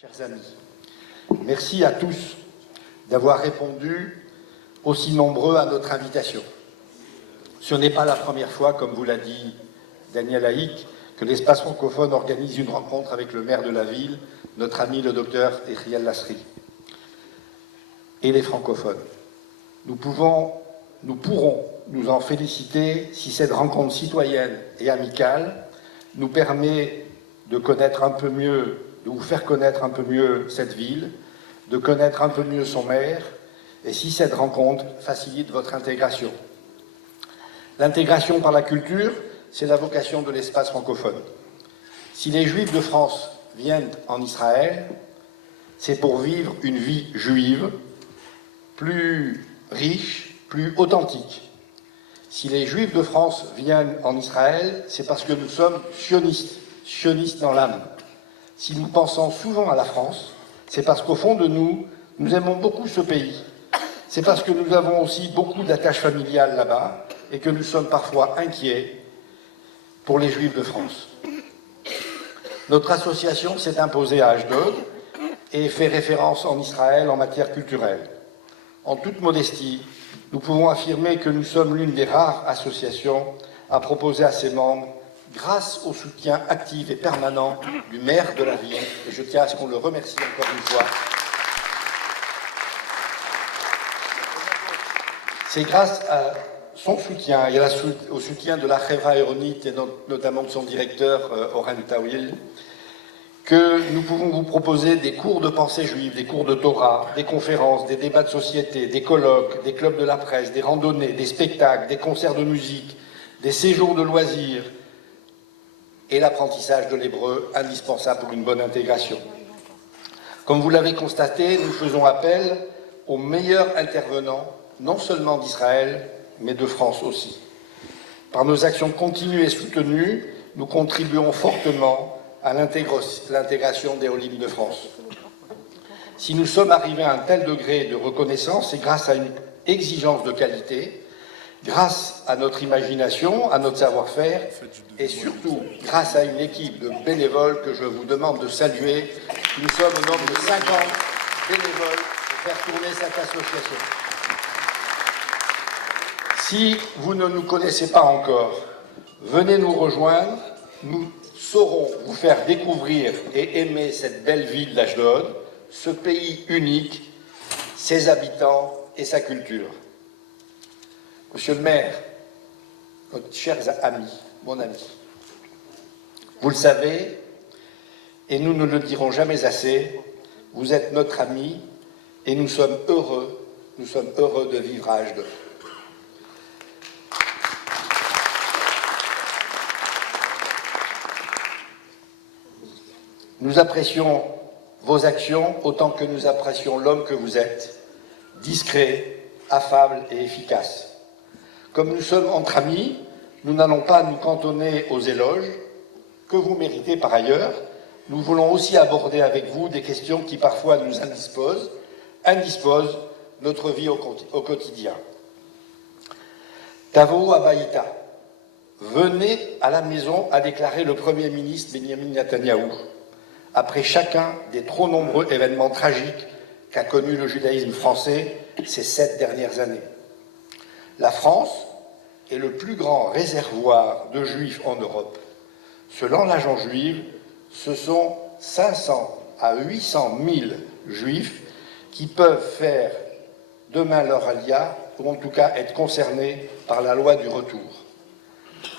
Chers amis, merci à tous d'avoir répondu aussi nombreux à notre invitation. Ce n'est pas la première fois, comme vous l'a dit Daniel Haïk, que l'espace francophone organise une rencontre avec le maire de la ville, notre ami le docteur Ekhriel Lasri, et les francophones. Nous pourrons nous en féliciter si cette rencontre citoyenne et amicale nous permet de connaître un peu mieux, de vous faire connaître un peu mieux cette ville, de connaître un peu mieux son maire, et si cette rencontre facilite votre intégration. L'intégration par la culture, c'est la vocation de l'espace francophone. Si les Juifs de France viennent en Israël, c'est pour vivre une vie juive plus riche, plus authentique. Si les Juifs de France viennent en Israël, c'est parce que nous sommes sionistes dans l'âme. Si nous pensons souvent à la France, c'est parce qu'au fond de nous, nous aimons beaucoup ce pays. C'est parce que nous avons aussi beaucoup d'attaches familiales là-bas et que nous sommes parfois inquiets pour les Juifs de France. Notre association s'est imposée à Ashdod et fait référence en Israël en matière culturelle. En toute modestie, nous pouvons affirmer que nous sommes l'une des rares associations à proposer à ses membres, grâce au soutien actif et permanent du maire de la ville, et je tiens à ce qu'on le remercie encore une fois. C'est grâce à son soutien et au soutien de la Chevra Ironite et notamment de son directeur, Oren Tawil, que nous pouvons vous proposer des cours de pensée juive, des cours de Torah, des conférences, des débats de société, des colloques, des clubs de la presse, des randonnées, des spectacles, des concerts de musique, des séjours de loisirs et l'apprentissage de l'hébreu, indispensable pour une bonne intégration. Comme vous l'avez constaté, nous faisons appel aux meilleurs intervenants, non seulement d'Israël, mais de France aussi. Par nos actions continues et soutenues, nous contribuons fortement à l'intégration des Olim de France. Si nous sommes arrivés à un tel degré de reconnaissance, c'est grâce à une exigence de qualité, grâce à notre imagination, à notre savoir-faire, et surtout grâce à une équipe de bénévoles que je vous demande de saluer. Nous sommes au nombre de 50 bénévoles pour faire tourner cette association. Si vous ne nous connaissez pas encore, venez nous rejoindre, nous saurons vous faire découvrir et aimer cette belle ville d'Ashdod, ce pays unique, ses habitants et sa culture. Monsieur le maire, notre cher ami, mon ami, vous le savez, et nous ne le dirons jamais assez, vous êtes notre ami et nous sommes heureux de vivre à Ashdod. Nous apprécions vos actions autant que nous apprécions l'homme que vous êtes, discret, affable et efficace. Comme nous sommes entre amis, nous n'allons pas nous cantonner aux éloges, que vous méritez par ailleurs. Nous voulons aussi aborder avec vous des questions qui parfois nous indisposent notre vie au quotidien. Tavo Abaïta, venez à la maison, a déclaré le Premier ministre Benjamin Netanyahou, après chacun des trop nombreux événements tragiques qu'a connus le judaïsme français ces 7 dernières années. La France est le plus grand réservoir de juifs en Europe. Selon l'agence juive, ce sont 500 à 800 000 juifs qui peuvent faire demain leur alia, ou en tout cas être concernés par la loi du retour.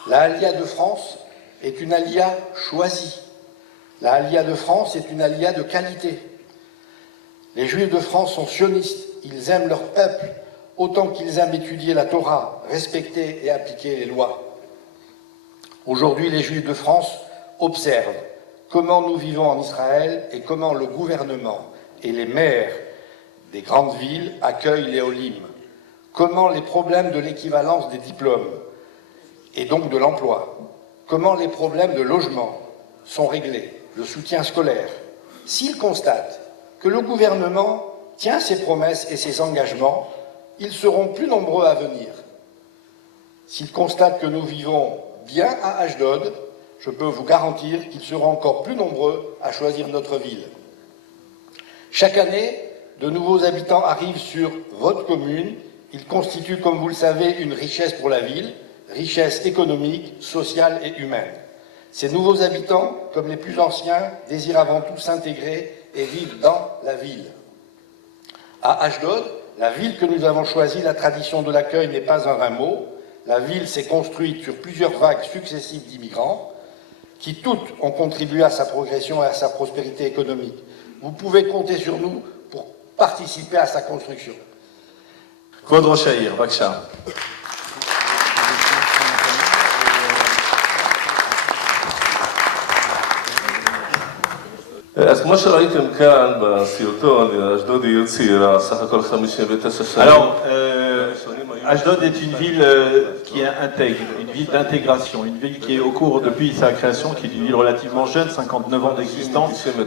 La alia de France est une alia choisie. La alia de France est une alia de qualité. Les Juifs de France sont sionistes, ils aiment leur peuple autant qu'ils aiment étudier la Torah, respecter et appliquer les lois. Aujourd'hui, les Juifs de France observent comment nous vivons en Israël et comment le gouvernement et les maires des grandes villes accueillent les Olim, comment les problèmes de l'équivalence des diplômes et donc de l'emploi, comment les problèmes de logement sont réglés, le soutien scolaire. S'ils constatent que le gouvernement tient ses promesses et ses engagements, ils seront plus nombreux à venir. S'ils constatent que nous vivons bien à Ashdod, je peux vous garantir qu'ils seront encore plus nombreux à choisir notre ville. Chaque année, de nouveaux habitants arrivent sur votre commune. Ils constituent, comme vous le savez, une richesse pour la ville, richesse économique, sociale et humaine. Ces nouveaux habitants, comme les plus anciens, désirent avant tout s'intégrer et vivre dans la ville. À Ashdod, la ville que nous avons choisie, la tradition de l'accueil n'est pas un vain mot. La ville s'est construite sur plusieurs vagues successives d'immigrants qui toutes ont contribué à sa progression et à sa prospérité économique. Vous pouvez compter sur nous pour participer à sa construction. כבוד ראש העיר, בבקשה. אז כמו שראיתם כאן בסרטון, אשדוד היא עיר צעירה, סך הכל 59 שנים. Alors, Ashdod est une ville qui intègre, une ville d'intégration, une ville qui est au cours depuis sa création, qui est une ville relativement jeune, 59 ans d'existence. C'est une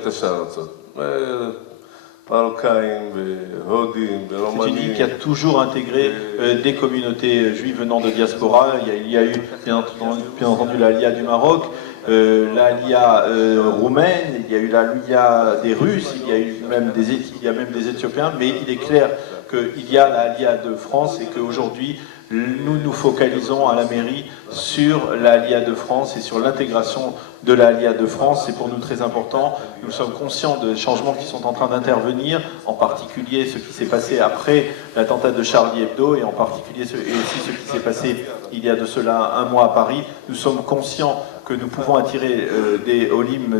ville qui a toujours intégré des communautés juives venant de diaspora. Il y a eu bien entendu l'Alia du Maroc, l'Alia roumaine, il y a eu l'Alia des Russes, il y a même des Éthiopiens, mais il est clair qu'il y a l'Alia de France et qu'aujourd'hui nous nous focalisons à la mairie sur l'Alia de France et sur l'intégration de l'Alia de France. C'est pour nous très important. Nous sommes conscients des changements qui sont en train d'intervenir, en particulier ce qui s'est passé après l'attentat de Charlie Hebdo et en particulier aussi ce qui s'est passé il y a de cela un mois à Paris. Nous sommes conscients que nous pouvons attirer des Olim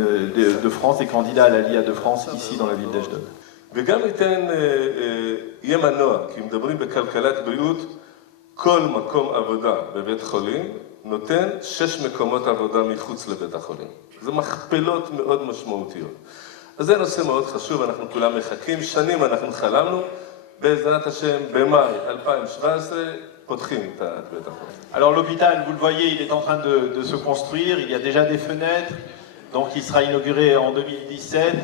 de France, des candidats à l'Alia de France ici dans la ville d'Ashdod. וגם יהיה מנוע, כי מדברים בכלכלת בריאות, כל מקום עבודה בבית חולים נותן 6 מקומות עבודה מחוץ לבית החולים. זה מכפלות מאוד משמעותיות. אז זה נושא מאוד חשוב, אנחנו כולם מחכים, שנים אנחנו חלמנו, בעזרת השם במאי 2017 פותחים את בית החולים. Alors l'hôpital, vous le voyez, il est en train de se construire, il y a déjà des fenêtres, donc il sera inauguré en 2017.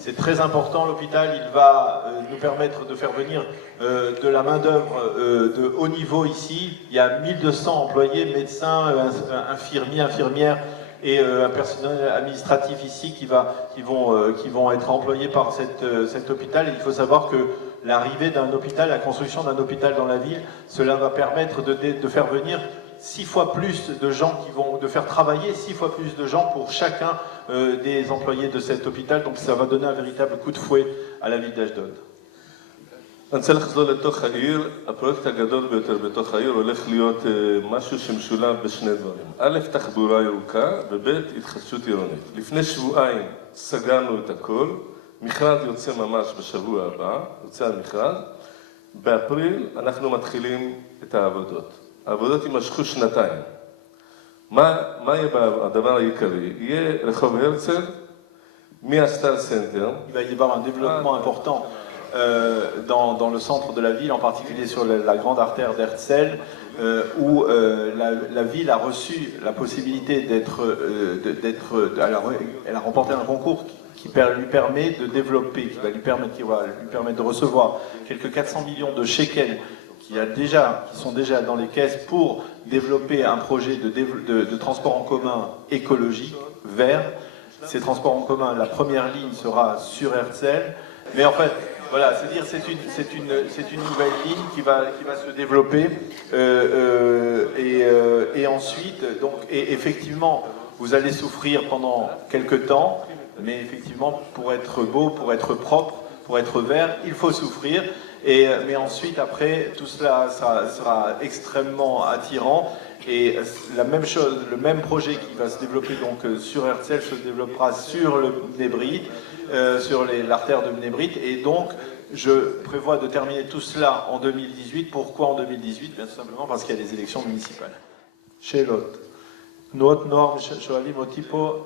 C'est très important, l'hôpital, il va nous permettre de faire venir de la main-d'œuvre de haut niveau ici. Il y a 1200 employés, médecins, infirmiers, infirmières et un personnel administratif ici qui vont être employés par cet hôpital. Et il faut savoir que l'arrivée d'un hôpital, la construction d'un hôpital dans la ville, cela va permettre de faire venir 6 fois plus de gens de faire travailler 6 fois plus de gens pour chacun des employés de cet hôpital. Donc ça va donner un véritable coup de fouet à la ville d'Ashdod. אני רוצה לחזור לתוך העיר, הפרויקט הגדול ביותר בתוך העיר הולך להיות משהו שמשולב בשני דברים. א', תחבורה ירוקה, וב', התחדשות עירונית. לפני שבועיים סגרנו את הכל, מכרז יוצא ממש בשבוע הבא, יוצא המכרז. באפריל אנחנו מתחילים את העבודות. העבודות יימשכו שנתיים. מה יהיה הדבר העיקרי? יהיה רחוב הרצל, מהסטאר סנטר. Il va y avoir un développement important dans le centre de la ville, en particulier sur la grande artère d'Herzl, où la ville a reçu la possibilité elle a remporté un concours qui lui permet de développer, qui va lui permettre de recevoir quelques 400 millions de shekels qui sont déjà dans les caisses pour développer un projet de transport en commun écologique, vert. Ces transports en commun, la première ligne sera sur Herzl, mais en fait, voilà, c'est-à-dire c'est une nouvelle ligne qui va se développer et ensuite, donc, et effectivement, vous allez souffrir pendant quelques temps, mais effectivement, pour être beau, pour être propre, pour être vert, il faut souffrir. Mais ensuite, après, tout cela sera extrêmement attirant. Et la même chose, le même projet qui va se développer donc sur Herzl se développera sur le Bnei sur l'artère de Bnei. Et donc, je prévois de terminer tout cela en 2018. Pourquoi en 2018? Bien tout simplement parce qu'il y a les élections municipales. Shelot. Not norm שואלים אותי פה,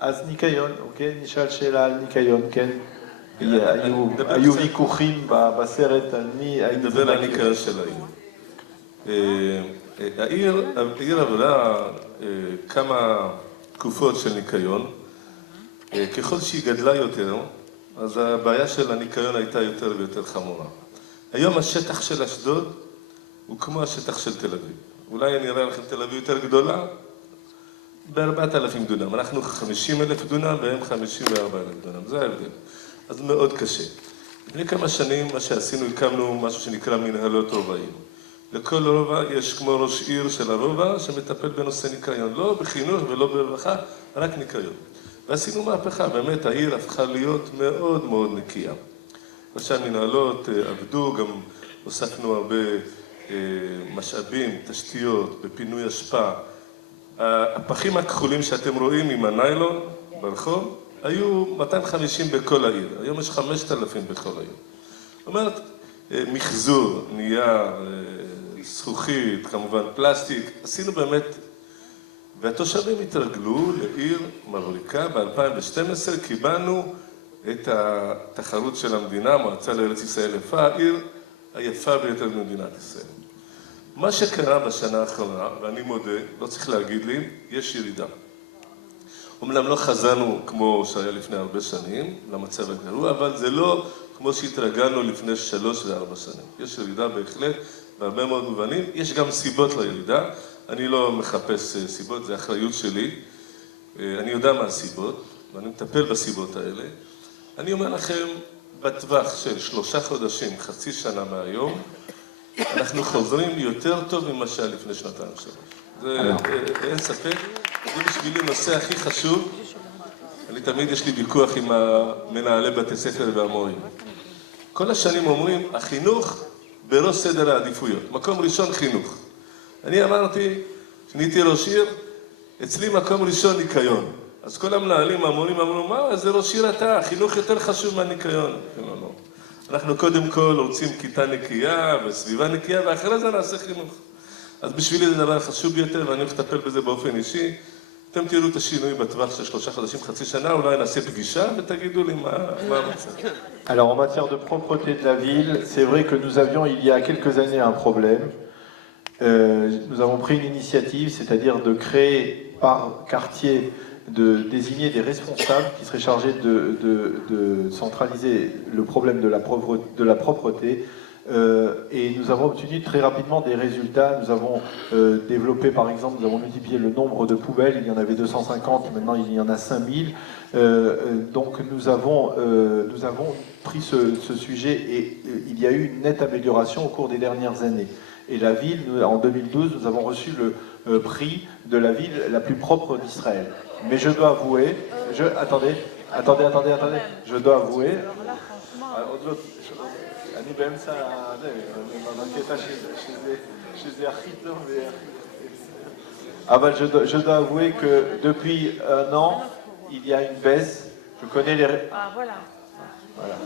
אז ניקיון, אוקיי? נשאל שאלה על ניקיון, כן? היו ויכוחים בסרט על מי... נדבר על ניקיון של העיר. העיר עברה כמה תקופות של ניקיון. ככל שהיא גדלה יותר, אז הבעיה של הניקיון הייתה יותר ויותר חמורה. היום השטח של אשדוד הוא כמו השטח של תל אביב. אולי אני אראה לכם תל אביב יותר גדולה, ב-4,000 דונם. אנחנו 50,000 דונם והם 54,000 דונם, זה ההבדל. אז מאוד קשה. לפני כמה שנים מה שעשינו, הקמנו משהו שנקרא מנהלות רובעים. לכל רובע יש כמו ראש עיר של הרובע שמטפל בנושא ניקיון, לא בחינוך ולא ברווחה, רק ניקיון. ועשינו מהפכה, באמת העיר הפכה להיות מאוד מאוד נקייה. למשל מנהלות עבדו, גם הוספנו הרבה משאבים, תשתיות, בפינוי אשפה. הפחים הכחולים שאתם רואים עם הניילון ברחוב, היו 250 בכל העיר, היום יש 5,000 בכל העיר. זאת אומרת, מחזור, נייר, זכוכית, כמובן פלסטיק, עשינו באמת, והתושבים התרגלו לעיר מבריקה. ב-2012 קיבלנו את התחרות של המדינה, מועצה לארץ ישראל יפה, העיר היפה ביותר במדינת ישראל. מה שקרה בשנה האחרונה, ואני מודה, לא צריך להגיד לי, יש ירידה. אומנם לא חזרנו כמו שהיה לפני הרבה שנים, למצב הגרוע, אבל זה לא כמו שהתרגלנו לפני 3 ו4 שנים. יש ירידה בהחלט, בהרבה מאוד מובנים. יש גם סיבות לירידה. אני לא מחפש סיבות, זה אחריות שלי. אני יודע מה הסיבות, ואני מטפל בסיבות האלה. אני אומר לכם, בטווח של 3 חודשים, חצי שנה מהיום, אנחנו חוזרים יותר טוב ממה שהיה לפני 2-3. זה אין ספק. זה בשבילי נושא הכי חשוב. אני תמיד יש לי ויכוח עם מנהלי בתי ספר והמורים. כל השנים אומרים, החינוך בראש סדר העדיפויות. מקום ראשון חינוך. אני אמרתי, כשנהייתי ראש עיר, אצלי מקום ראשון ניקיון. אז כל המנהלים, המורים אמרו, מה, זה ראש עיר אתה, החינוך יותר חשוב מהניקיון. לא. אנחנו קודם כל רוצים כיתה נקייה וסביבה נקייה, ואחרי זה נעשה חינוך. אז בשבילי זה דבר חשוב ביותר, ואני הולך לטפל בזה באופן אישי. אתם תראו את השינוי בטווח של 3 חודשים, חצי שנה, אולי נעשה פגישה ותגידו לי מה המצב. Alors en matière de propreté de la ville, c'est vrai que nous avions il y a quelques années un problème. Nous avons pris une initiative, c'est-à-dire de créer par quartier, de désigner des responsables qui seraient chargés de centraliser le problème de la propreté. Et nous avons obtenu très rapidement des résultats. Nous avons développé, par exemple, nous avons multiplié le nombre de poubelles. Il y en avait 250, maintenant il y en a 5000. Donc nous avons pris ce sujet et il y a eu une nette amélioration au cours des dernières années. Et la ville, en 2012, nous avons reçu le prix de la ville la plus propre d'Israël. Mais je dois avouer, attendez, je dois avouer, אני באמצע, בקטע שזה הכי טוב. אבל je dois avouer que depuis un an, il y a une baisse. Je connais les... Ah, voilà. Voilà.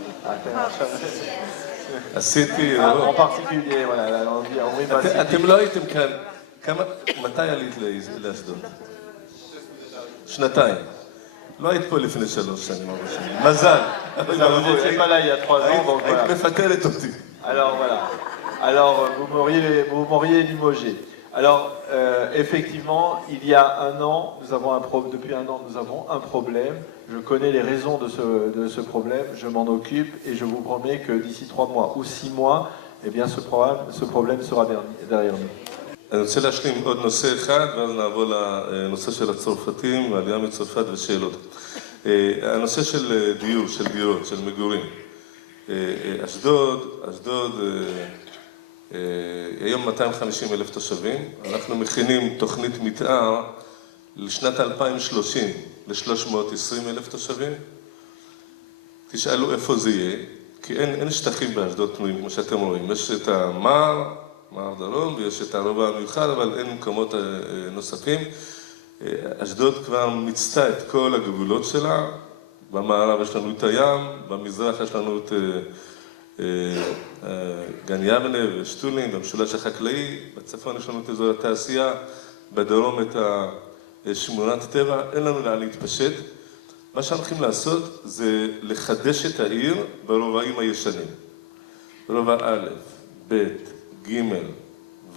עשיתי... En particulier, voilà. אתם לא הייתם כאן, מתי עלית לאשדוד? 2 לא היית פה לפני 3 שנים, 4 שנים. מזל. Vous n'étiez pas là il y a 3 ans, donc voilà. היית מפטרת אותי. Alors voilà. Alors vous m'auriez limogé. Alors effectivement, il y a un an, depuis un an, nous avons un problème. Je connais les raisons de ce problème. Je m'en occupe et je vous promets que d'ici 3 mois ou 6 mois, eh bien ce problème sera derrière nous. אני רוצה להשלים עוד נושא אחד, ואז נעבור לנושא של הצרפתים, העלייה מצרפת ושאלות. הנושא של דיור, של דירות, של מגורים. אשדוד, היום 250,000 תושבים. אנחנו מכינים תוכנית מתאר לשנת 2030 ל-320,000 תושבים. תשאלו איפה זה יהיה, כי אין שטחים באשדוד פנויים, כמו שאתם רואים. יש את המער דרום, ויש את הרובע המיוחד, אבל אין מקומות נוספים. אשדוד כבר מיצתה את כל הגבולות שלה. במערב יש לנו את הים, במזרח יש לנו את גן יבנה ושתולים, במשולש החקלאי, בצפון יש לנו את אזור התעשייה, בדרום את שמורת טבע, אין לנו לאן להתפשט. מה שאנחנו הולכים לעשות זה לחדש את העיר ברובעים הישנים. ברובע א', ב', ג',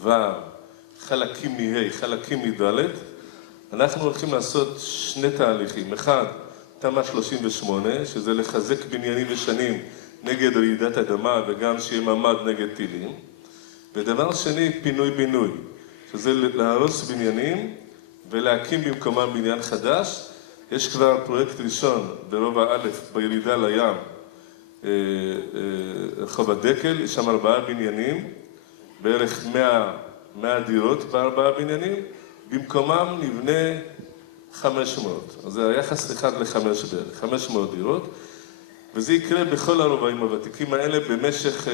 ו', חלקים מ', חלקים מ', אנחנו הולכים לעשות 2 תהליכים. אחד, תמ"א 38, שזה לחזק בניינים ישנים נגד רעידת אדמה וגם שיהיה ממ"ד נגד טילים. ודבר שני, פינוי-בינוי, שזה להרוס בניינים ולהקים במקומם בניין חדש. יש כבר פרויקט ראשון ברובע א' בירידה לים רחוב הדקל, יש שם 4 בניינים, בערך 100 דירות ב4 בניינים, במקומם נבנה 500. אז זה היחס 1 ל-5 בערך, 500 דירות, וזה יקרה בכל הרובעים הוותיקים האלה במשך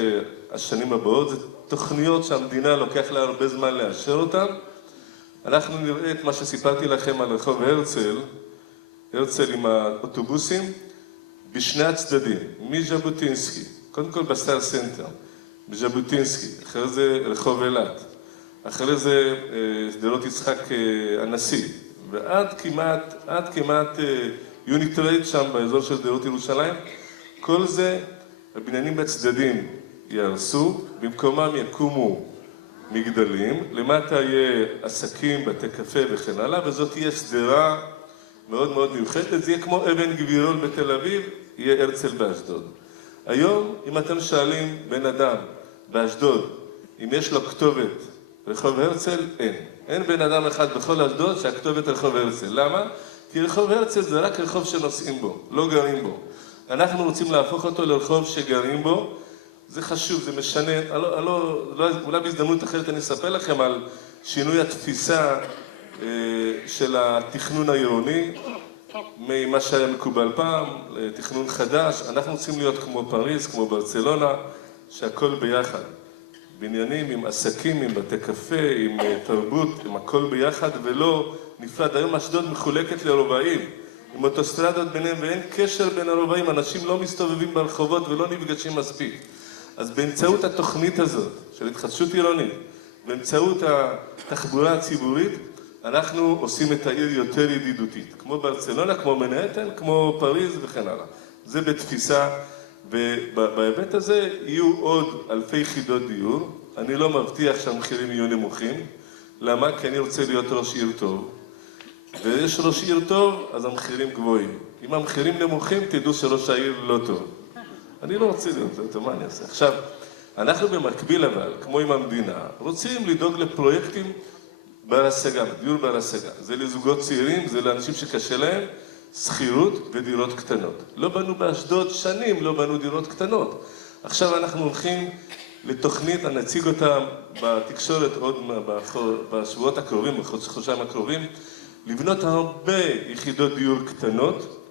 השנים הבאות. זה תוכניות שהמדינה לוקח לה הרבה זמן לאשר אותן. אנחנו נראה את מה שסיפרתי לכם על רחוב הרצל עם האוטובוסים, בשני הצדדים, מז'בוטינסקי, קודם כל בסטאר סנטר, בז'בוטינסקי, אחרי זה רחוב אילת, אחרי זה שדרות יצחק הנשיא, ועד כמעט יוניטרייד שם באזור של שדרות ירושלים, כל זה הבניינים בצדדים יהרסו, במקומם יקומו מגדלים, למטה יהיה עסקים, בתי קפה וכן הלאה, וזאת תהיה שדרה מאוד מאוד מיוחדת, זה יהיה כמו אבן גבירול בתל אביב, יהיה הרצל באשדוד. היום, אם אתם שואלים בן אדם באשדוד, אם יש לו כתובת רחוב הרצל, אין בן אדם אחד בכל אשדוד שהכתובת רחוב הרצל. למה? כי רחוב הרצל זה רק רחוב שנוסעים בו, לא גרים בו. אנחנו רוצים להפוך אותו לרחוב שגרים בו, זה חשוב, זה משנה, אולי בהזדמנות אחרת אני אספר לכם על שינוי התפיסה של התכנון העירוני, ממה שהיה מקובל פעם, לתכנון חדש. אנחנו רוצים להיות כמו פריז, כמו ברצלונה, שהכל ביחד. בניינים עם עסקים, עם בתי קפה, עם תרבות, עם הכל ביחד, ולא נפרד. היום אשדוד מחולקת לרובעים, עם אוטוסטרדות ביניהם, ואין קשר בין הרובעים, אנשים לא מסתובבים ברחובות ולא נפגשים מספיק. אז באמצעות התוכנית הזאת, של התחדשות עירונית, באמצעות התחבורה הציבורית, אנחנו עושים את העיר יותר ידידותית, כמו ברצלונה, כמו מנהטן, כמו פריז וכן הלאה. זה בתפיסה, ובהיבט הזה יהיו עוד אלפי יחידות דיור. אני לא מבטיח שהמחירים יהיו נמוכים. למה? כי אני רוצה להיות ראש עיר טוב. ויש ראש עיר טוב, אז המחירים גבוהים. אם המחירים נמוכים, תדעו שראש העיר לא טוב. אני לא רוצה להיות טוב, מה אני אעשה? עכשיו, אנחנו במקביל אבל, כמו עם המדינה, רוצים לדאוג לפרויקטים בר השגה, דיור בר השגה. זה לזוגות צעירים, זה לאנשים שקשה להם, שכירות ודירות קטנות. לא בנו באשדוד שנים, לא בנו דירות קטנות. עכשיו אנחנו הולכים לתוכנית, אני אציג אותה בתקשורת עוד בשבועות הקרובים, בחודשיים הקרובים, לבנות הרבה יחידות דיור קטנות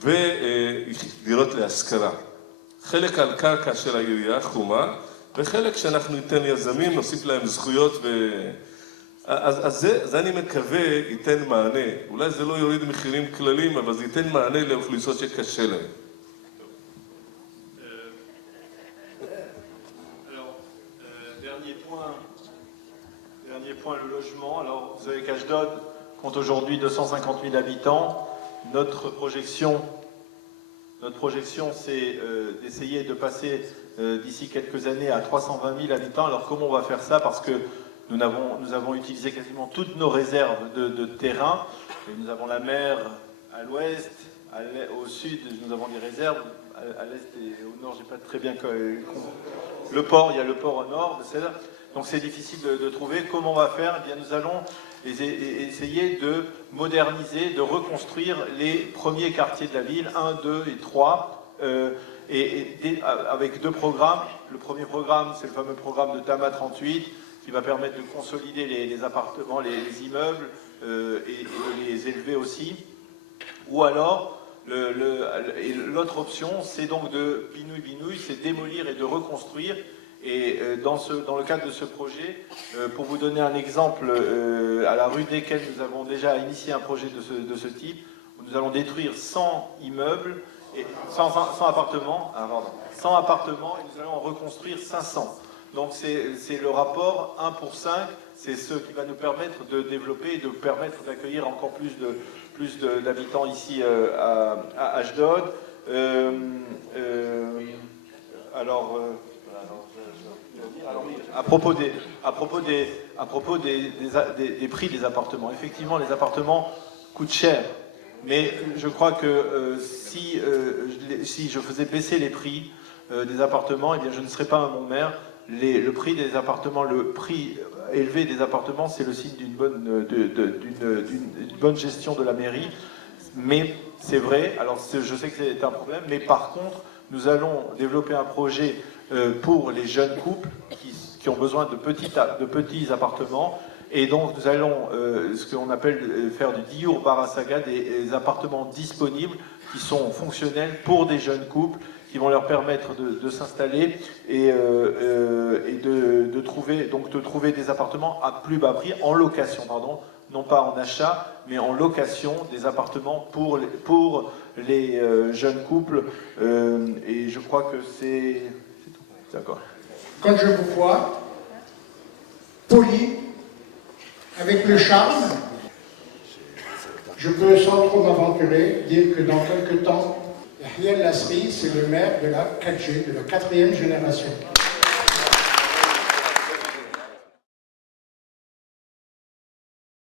ודירות להשכרה. חלק על קרקע של העירייה, חומה, וחלק שאנחנו ניתן יזמים, נוסיף להם זכויות אז זה אני מקווה ייתן מענה. אולי זה לא יוריד מחירים כלליים, אבל זה ייתן מענה לאוכלוסיות שקשה להם. Dernier point, le logement. Alors, vous savez qu'Ashdod compte aujourd'hui 250 000 habitants. Notre projection, c'est d'essayer de passer d'ici quelques années à 320 000 habitants. Alors, comment on va faire ça? Parce que nous avons utilisé quasiment toutes nos réserves de terrain. Et nous avons la mer à l'ouest, au sud, nous avons des réserves. À l'est et au nord, j'ai pas très bien le port, il y a le port au nord, donc c'est difficile de trouver. Comment on va faire? Eh bien, nous allons essayer de moderniser, de reconstruire les premiers quartiers de la ville, 1, 2 et 3, avec 2 programmes. Le premier programme, c'est le fameux programme de Tama 38, qui va permettre de consolider les appartements, les immeubles, et de les élever aussi. Ou alors, l'autre option, c'est donc de binouille, c'est démolir et de reconstruire. Et dans le cadre de ce projet, pour vous donner un exemple, à la rue desquelles nous avons déjà initié un projet de ce type, où nous allons détruire 100 immeubles, et 100 appartements, 100 appartements, et nous allons en reconstruire 500. Donc c'est le rapport 1 pour 5, c'est ce qui va nous permettre de développer et de permettre d'accueillir encore plus d'habitants ici à Ashdod. À propos des prix des appartements, effectivement les appartements coûtent cher, mais je crois que si je faisais baisser les prix des appartements, eh bien je ne serais pas un bon maire. Le prix des appartements, le prix élevé des appartements, c'est le signe d'une bonne gestion de la mairie. Mais c'est vrai, alors je sais que c'est un problème, mais par contre, nous allons développer un projet pour les jeunes couples qui ont besoin de petits appartements. Et donc nous allons, ce qu'on appelle faire du Diur Bar Hasaga, des appartements disponibles qui sont fonctionnels pour des jeunes couples, qui vont leur permettre de s'installer et de trouver des appartements à plus bas prix, en location, pardon, non pas en achat, mais en location, des appartements pour les jeunes couples. Et je crois que c'est tout. D'accord. Quand je vous vois, poli, avec le charme, je peux sans trop m'aventurer dire que dans quelques temps, Yahya El Lasri, c'est le maire de la 4G, de la 4e génération.